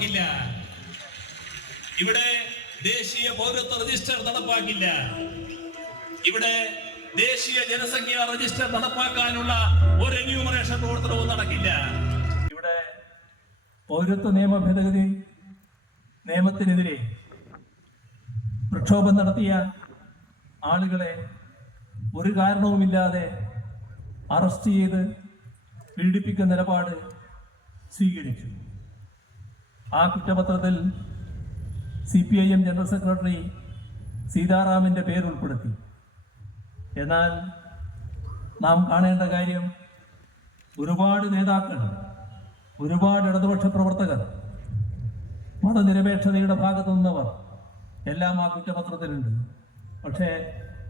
നടപ്പാക്കില്ല. ഇവിടെ ദേശീയ പൗരത്വ രജിസ്റ്റർ നടപ്പാക്കില്ല. ഇവിടെ ദേശീയ ജനസംഖ്യാ രജിസ്റ്റർ നടപ്പാക്കാനുള്ള ഒരു എന്യൂമറേഷൻ പ്രവർത്തനവും നടക്കില്ല. ഇവിടെ പൗരത്വ നിയമ ഭേദഗതി നിയമത്തിനെതിരെ പ്രക്ഷോഭം നടത്തിയ ആളുകളെ ഒരു കാരണവുമില്ലാതെ അറസ്റ്റ് ചെയ്ത് പീഡിപ്പിക്കുന്ന നിലപാട് സ്വീകരിച്ചു. ആ കുറ്റപത്രത്തിൽ C P I M general secretary സീതാറാമിന്റെ പേര് ഉൾപ്പെടുത്തി. എന്നാൽ നാം കാണേണ്ട കാര്യം ഒരുപാട് നേതാക്കൾ ഒരുപാട് ഇടതുപക്ഷ പ്രവർത്തകർ മതനിരപേക്ഷതയുടെ ഭാഗത്തു നിന്നവർ എല്ലാം ആ കുറ്റപത്രത്തിലുണ്ട്. പക്ഷേ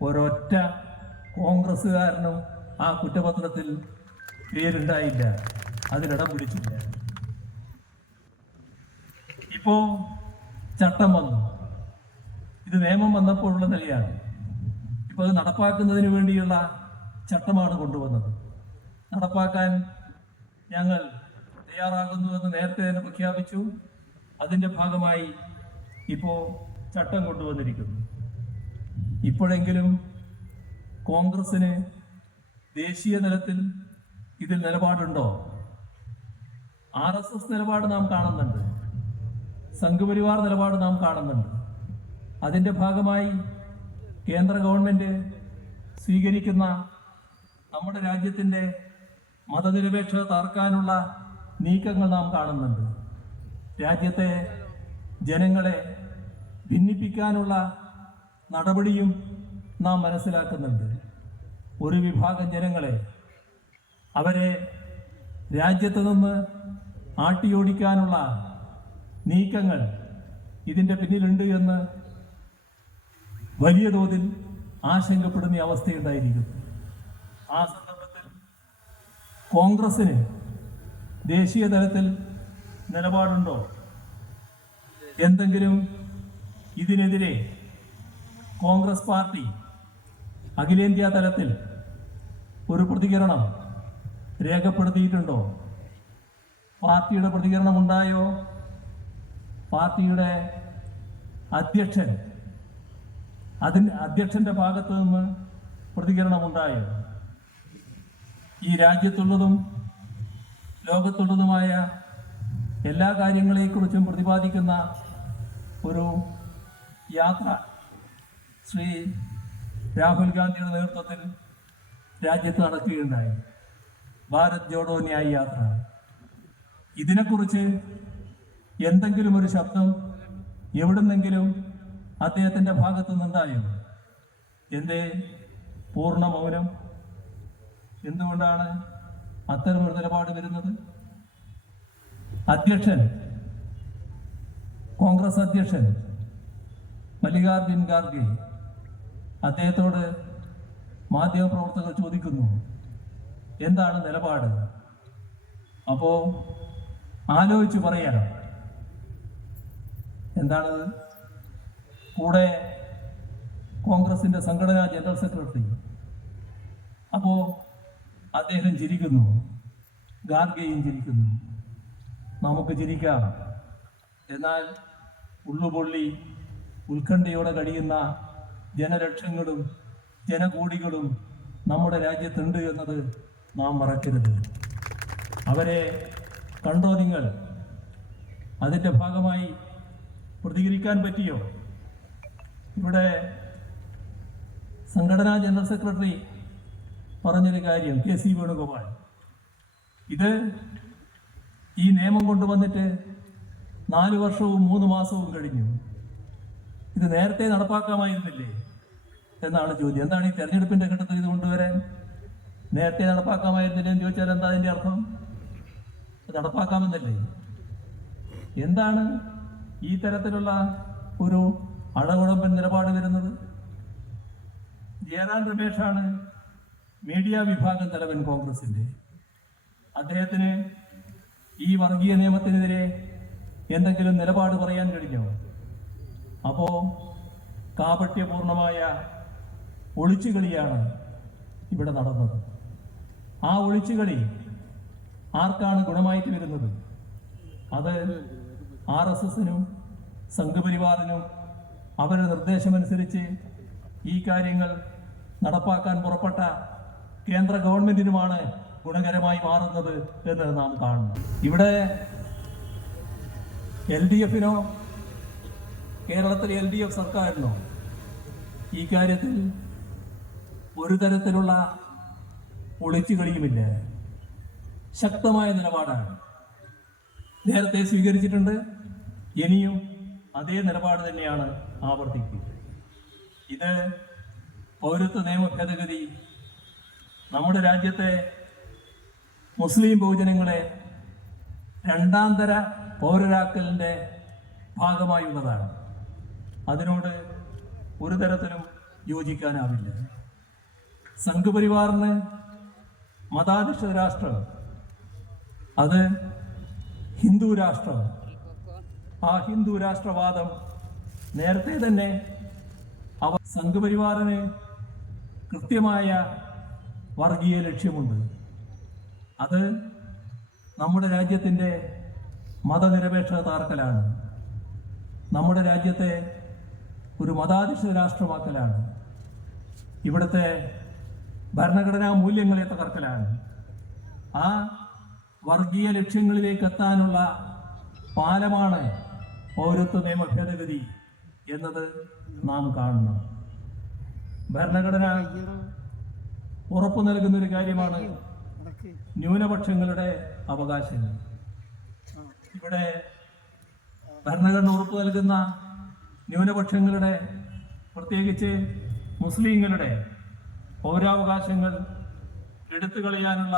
ഒരൊറ്റ കോൺഗ്രസ്സുകാരനും ആ കുറ്റപത്രത്തിൽ പേരുണ്ടായില്ല. അതിലിടം പിടിച്ചില്ല. ഇപ്പോ ചട്ടം വന്നു. ഇത് നിയമം വന്നപ്പോഴുള്ള നിലയാണ്. ഇപ്പോൾ അത് നടപ്പാക്കുന്നതിന് വേണ്ടിയുള്ള ചട്ടമാണ് കൊണ്ടുവന്നത്. നടപ്പാക്കാൻ ഞങ്ങൾ തയ്യാറാകുന്നുവെന്ന് നേരത്തെ തന്നെ പ്രഖ്യാപിച്ചു. അതിന്റെ ഭാഗമായി ഇപ്പോൾ ചട്ടം കൊണ്ടുവന്നിരിക്കുന്നു. ഇപ്പോഴെങ്കിലും കോൺഗ്രസിന് ദേശീയ തലത്തിൽ ഇതിൽ നിലപാടുണ്ടോ? ആർ എസ് എസ് നിലപാട് നാം കാണുന്നുണ്ട്. സംഘപരിവാർ നിലപാട് നാം കാണുന്നുണ്ട്. അതിന്റെ ഭാഗമായി കേന്ദ്ര ഗവൺമെന്റ് സ്വീകരിക്കുന്ന നമ്മുടെ രാജ്യത്തിന്റെ മതനിരപേക്ഷത തകർക്കാനുള്ള നീക്കങ്ങൾ നാം കാണുന്നുണ്ട്. രാജ്യത്തെ ജനങ്ങളെ ഭിന്നിപ്പിക്കാനുള്ള നടപടിയും നാം മനസ്സിലാക്കുന്നുണ്ട്. ഒരു വിഭാഗം ജനങ്ങളെ അവരെ രാജ്യത്ത് നിന്ന് ആട്ടിയോടിക്കാനുള്ള നീക്കങ്ങൾ ഇതിന്റെ പിന്നിലുണ്ട് എന്ന് വലിയ തോതിൽ ആശങ്കപ്പെടുന്ന അവസ്ഥയുണ്ടായിരിക്കും ആ സന്ദർഭത്തിൽ കോൺഗ്രസിന് ദേശീയ തലത്തിൽ നിലപാടുണ്ടോ? എന്തെങ്കിലും ഇതിനെതിരെ കോൺഗ്രസ് പാർട്ടി അഖിലേന്ത്യാ തലത്തിൽ ഒരു പ്രതികരണം രേഖപ്പെടുത്തിയിട്ടുണ്ടോ? പാർട്ടിയുടെ പ്രതികരണം ഉണ്ടായോ പാർട്ടിയുടെ അധ്യക്ഷൻ അതിന് അധ്യക്ഷന്റെ ഭാഗത്ത് നിന്ന് പ്രതികരണമുണ്ടായി. ഈ രാജ്യത്തുള്ളതും ലോകത്തുള്ളതുമായ എല്ലാ കാര്യങ്ങളെക്കുറിച്ചും പ്രതിപാദിക്കുന്ന ഒരു യാത്ര ശ്രീ രാഹുൽ ഗാന്ധിയുടെ നേതൃത്വത്തിൽ രാജ്യത്ത് നടക്കുകയുണ്ടായി. ഭാരത് ജോഡോ ന്യായ് യാത്ര. ഇതിനെക്കുറിച്ച് എന്തെങ്കിലും ഒരു ശബ്ദം എവിടുന്നെങ്കിലും അദ്ദേഹത്തിന്റെ ഭാഗത്തു നിന്നുണ്ടായോ? എന്തേ? പൂർണ മൗനം? എന്തുകൊണ്ടാണ് അത്തരം ഒരു നിലപാട് വരുന്നത്? അധ്യക്ഷൻ കോൺഗ്രസ് അധ്യക്ഷൻ മല്ലികാർജുൻ ഖാർഗെ അദ്ദേഹത്തോട് മാധ്യമപ്രവർത്തകർ ചോദിക്കുന്നു എന്താണ് നിലപാട്? അപ്പോൾ ആലോചിച്ച് പറയാം. എന്താണത്? കൂടെ കോൺഗ്രസിന്റെ സംഘടനാ ജനറൽ സെക്രട്ടറി. അപ്പോൾ അദ്ദേഹം ചിരിക്കുന്നു. ഗാർഗയും ചിരിക്കുന്നു. നമുക്ക് ചിരിക്കാം. എന്നാൽ ഉള്ളുപൊള്ളി ഉത്കണ്ഠയോടെ കഴിയുന്ന ജനലക്ഷങ്ങളും ജനകോടികളും നമ്മുടെ രാജ്യത്തുണ്ട് എന്നത് നാം മറക്കരുത്. അവരെ കണ്ടോ നിങ്ങൾ? അതിന്റെ ഭാഗമായി പ്രതികരിക്കാൻ പറ്റിയോ? ഇവിടെ സംഘടനാ ജനറൽ സെക്രട്ടറി പറഞ്ഞൊരു കാര്യം കെ സി വേണുഗോപാൽ. ഇത് ഈ നിയമം കൊണ്ടുവന്നിട്ട് നാല് വർഷവും മൂന്ന് മാസവും കഴിഞ്ഞു. ഇത് നേരത്തെ നടപ്പാക്കാമായിരുന്നില്ലേ? എന്നാണ് ചോദ്യം. എന്താണ് ഈ തെരഞ്ഞെടുപ്പിന്റെ ഘട്ടത്തിൽ ഇത് കൊണ്ടുവരാൻ? നേരത്തെ നടപ്പാക്കാമായിരുന്നില്ലേ എന്ന് ചോദിച്ചാൽ എന്താ അതിന്റെ അർത്ഥം? നടപ്പാക്കാമെന്നല്ലേ? എന്താണ് ഈ തരത്തിലുള്ള ഒരു അടകുടമ്പൻ നിലപാട് വരുന്നത്? ജയറാം രമേഷാണ് മീഡിയ വിഭാഗം തലവൻ കോൺഗ്രസിന്റെ അദ്ദേഹത്തിന് ഈ വർഗീയ നിയമത്തിനെതിരെ എന്തെങ്കിലും നിലപാട് പറയാൻ കഴിഞ്ഞോ? അപ്പോൾ കാപട്യപൂർണമായ ഒളിച്ചുകളിയാണ് ഇവിടെ നടന്നത്. ആ ഒളിച്ചുകളി ആർക്കാണ് ഗുണമായിട്ട് വരുന്നത്? അത് ആർ എസ് എസിനും സംഘപരിവാറിനും അവരുടെ നിർദ്ദേശമനുസരിച്ച് ഈ കാര്യങ്ങൾ നടപ്പാക്കാൻ പുറപ്പെട്ട കേന്ദ്ര ഗവൺമെന്റിനുമാണ് ഗുണകരമായി മാറുന്നത് എന്ന് നാം കാണുന്നു. ഇവിടെ എൽ ഡി എഫിനോ കേരളത്തിലെ എൽ ഡി എഫ് സർക്കാരിനോ ഈ കാര്യത്തിൽ ഒരു തരത്തിലുള്ള ഒളിച്ചു കളിയുമില്ല ശക്തമായ നിലപാടാണ്. നേരത്തെ സ്വീകരിച്ചിട്ടുണ്ട്. ഇനിയും അതേ നിലപാട് തന്നെയാണ് ആവർത്തിക്കുക ഇത് പൗരത്വ നിയമ ഭേദഗതി നമ്മുടെ രാജ്യത്തെ മുസ്ലിം ബഹുജനങ്ങളെ രണ്ടാം തര പൗരരാക്കലിന്റെ ഭാഗമായുള്ളതാണ്. അതിനോട് ഒരു തരത്തിലും യോജിക്കാനാവില്ല. സംഘപരിവാറിന് മതാധിഷ്ഠിത രാഷ്ട്രം അത് ഹിന്ദു രാഷ്ട്രം. ആ ഹിന്ദു രാഷ്ട്രവാദം നേരത്തെ തന്നെ അവ സംഘപരിവാറിന് കൃത്യമായ വർഗീയ ലക്ഷ്യമുണ്ട്. അത് നമ്മുടെ രാജ്യത്തിന്റെ മതനിരപേക്ഷ താർക്കലാണ്. നമ്മുടെ രാജ്യത്തെ ഒരു മതാധിഷ്ഠിത രാഷ്ട്രമാക്കലാണ്. ഇവിടുത്തെ ഭരണഘടനാ മൂല്യങ്ങളെ തകർക്കലാണ്. ആ വർഗീയ ലക്ഷ്യങ്ങളിലേക്ക് എത്താനുള്ള പാലമാണ് പൗരത്വ നിയമ ഭേദഗതി എന്നത് നാം കാണണം. ഭരണഘടന ഉറപ്പു നൽകുന്ന ഒരു കാര്യമാണ് ന്യൂനപക്ഷങ്ങളുടെ അവകാശങ്ങൾ ഇവിടെ ഭരണഘടന ഉറപ്പു നൽകുന്ന ന്യൂനപക്ഷങ്ങളുടെ പ്രത്യേകിച്ച് മുസ്ലിങ്ങളുടെ പൗരാവകാശങ്ങൾ എടുത്തു കളയാനുള്ള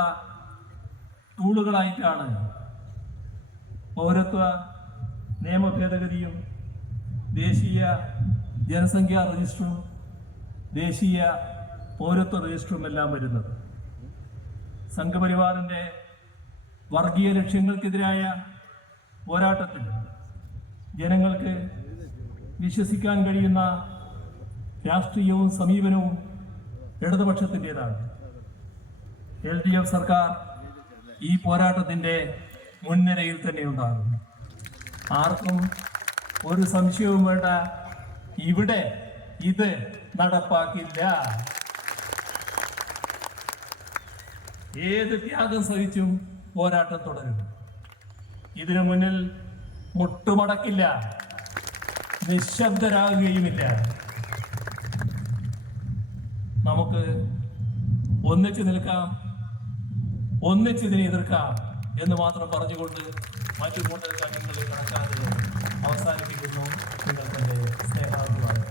ടൂളുകളായിട്ടാണ് പൗരത്വ നിയമ ഭേദഗതിയും ദേശീയ ജനസംഖ്യാ രജിസ്റ്ററും ദേശീയ പൗരത്വ രജിസ്റ്ററും എല്ലാം വരുന്നത്. സംഘപരിവാറിന്റെ വർഗീയ ലക്ഷ്യങ്ങൾക്കെതിരായ പോരാട്ടത്തിൽ ജനങ്ങൾക്ക് വിശ്വസിക്കാൻ കഴിയുന്ന രാഷ്ട്രീയവും സമീപനവും ഇടതുപക്ഷത്തിന്റെതാണ്. എൽ ഡി എഫ് സർക്കാർ ഈ പോരാട്ടത്തിന്റെ മുൻനിരയിൽ തന്നെ ഉണ്ടാകും ആർക്കും ഒരു സംശയവും വേണ്ട. ഇവിടെ ഇത് നടപ്പാക്കില്ല. ഏത് ത്യാഗം സഹിച്ചും പോരാട്ടം തുടരും ഇതിനു മുന്നിൽ മുട്ടുമടക്കില്ല. നിശബ്ദരാകുകയുമില്ല. നമുക്ക് ഒന്നിച്ചു നിൽക്കാം. ഒന്നിച്ച് ഇതിനെ എതിർക്കാം എന്ന് മാത്രം പറഞ്ഞുകൊണ്ട് മറ്റു കൂടുതൽ കാര്യങ്ങളിൽ കണക്കാതെ അവസാനിപ്പിക്കുന്നു. നിങ്ങൾ തന്റെ സ്നേഹാഭിമാനം.